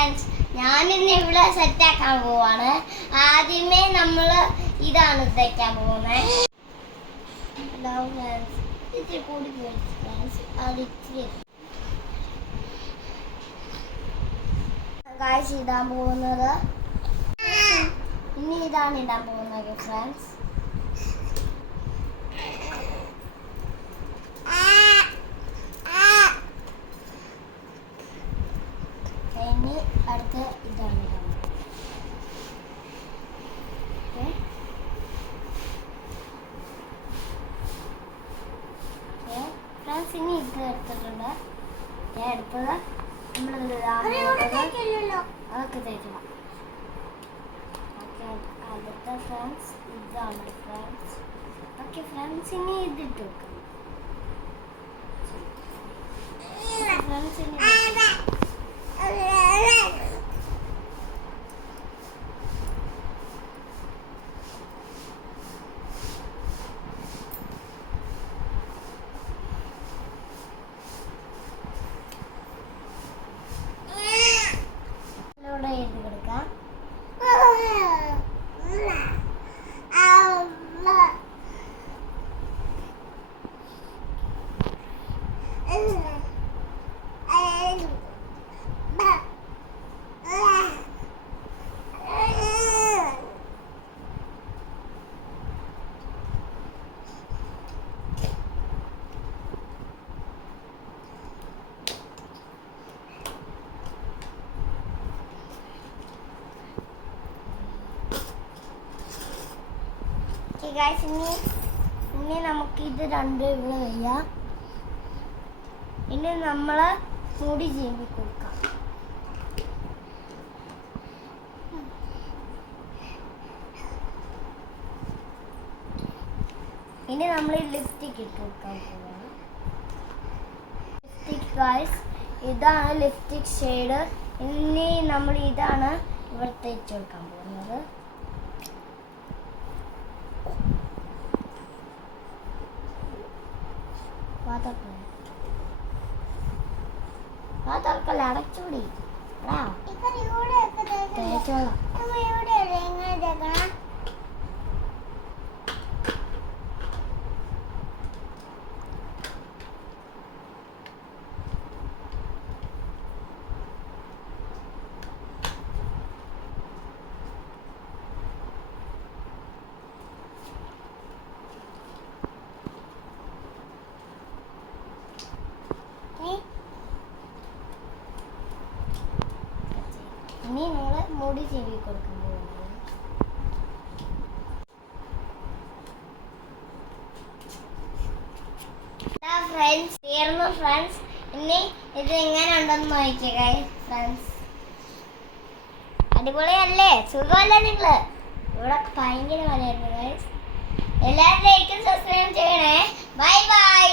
Friends, ഞാനിന്ന് ഇവിടെ സെറ്റാക്കാൻ പോവാണ്. ആദ്യമേ നമ്മൾ ഇതാണ് തയ്ക്കാൻ പോകുന്നത്. ഹലോ ഫ്രണ്ട്സ്, ഇത്തിരി കൂടി ഫ്രണ്ട്സ്, അത് ഇത്തിരി ഗായ്സ് ഇടാൻ പോകുന്നത്. ഇനി ഇതാണ് ഇടാൻ പോകുന്നത് ഫ്രണ്ട്സ്. ഇനി അടുത്ത ഇതാണ് ഇടാൻ ഫ്രണ്ട്സ്. ഇനി ഇത് എടുത്തിട്ടുണ്ട്. ഞാൻ എടുത്തത് അതൊക്കെ തേക്കണം. ഓക്കെ, അടുത്ത ഫ്രണ്ട്സ് ഇതാണ് ഫ്രണ്ട്സ്. ഓക്കെ ഫ്രണ്ട്സ്, ഇനി ഇതിട്ട് വെക്കണം ഫ്രണ്ട്സ്. ഇനി എഴുതി കൊടുക്കാം. ഗായ്സ്, ഇനി നമുക്ക് ഇത് രണ്ടും ഇവിടെ വയ്യാം. ഇനി നമ്മൾ മുടി ചീമ്പി കൊടുക്കാം. ഇനി നമ്മൾ ലിപ്സ്റ്റിക് ഇട്ട് കൊടുക്കാൻ പോവാണ്. ലിപ്സ്റ്റിക് ഗായ്സ്, ഇതാണ് ലിപ്സ്റ്റിക് ഷെയ്ഡ്. ഇനി നമ്മൾ ഇതാണ് ഇവിടെ തേച്ച് കൊടുക്കാൻ പോകുന്നത്. പാത്രക്കല്ല അടച്ചുകൂടി തേച്ചോളാം. ഇനി നമ്മൾ മുടി ചീവി കൊടുക്കാൻ പോകുന്നത്. ഫ്രണ്ട്സ് തീർന്നു ഫ്രണ്ട്സ്. ഇനി ഇത് എങ്ങനെ ഉണ്ടെന്ന് നോക്കിയേ ഫ്രണ്ട്സ്. അടിപൊളിയല്ലേ? സുഖമല്ലേ നിങ്ങള്? ഇവിടെ ഭയങ്കര മഴയായിരുന്നു ഗൈസ്. എല്ലാവരും ലൈക്കും സബ്സ്ക്രൈബ് ചെയ്യണേ. Bye bye.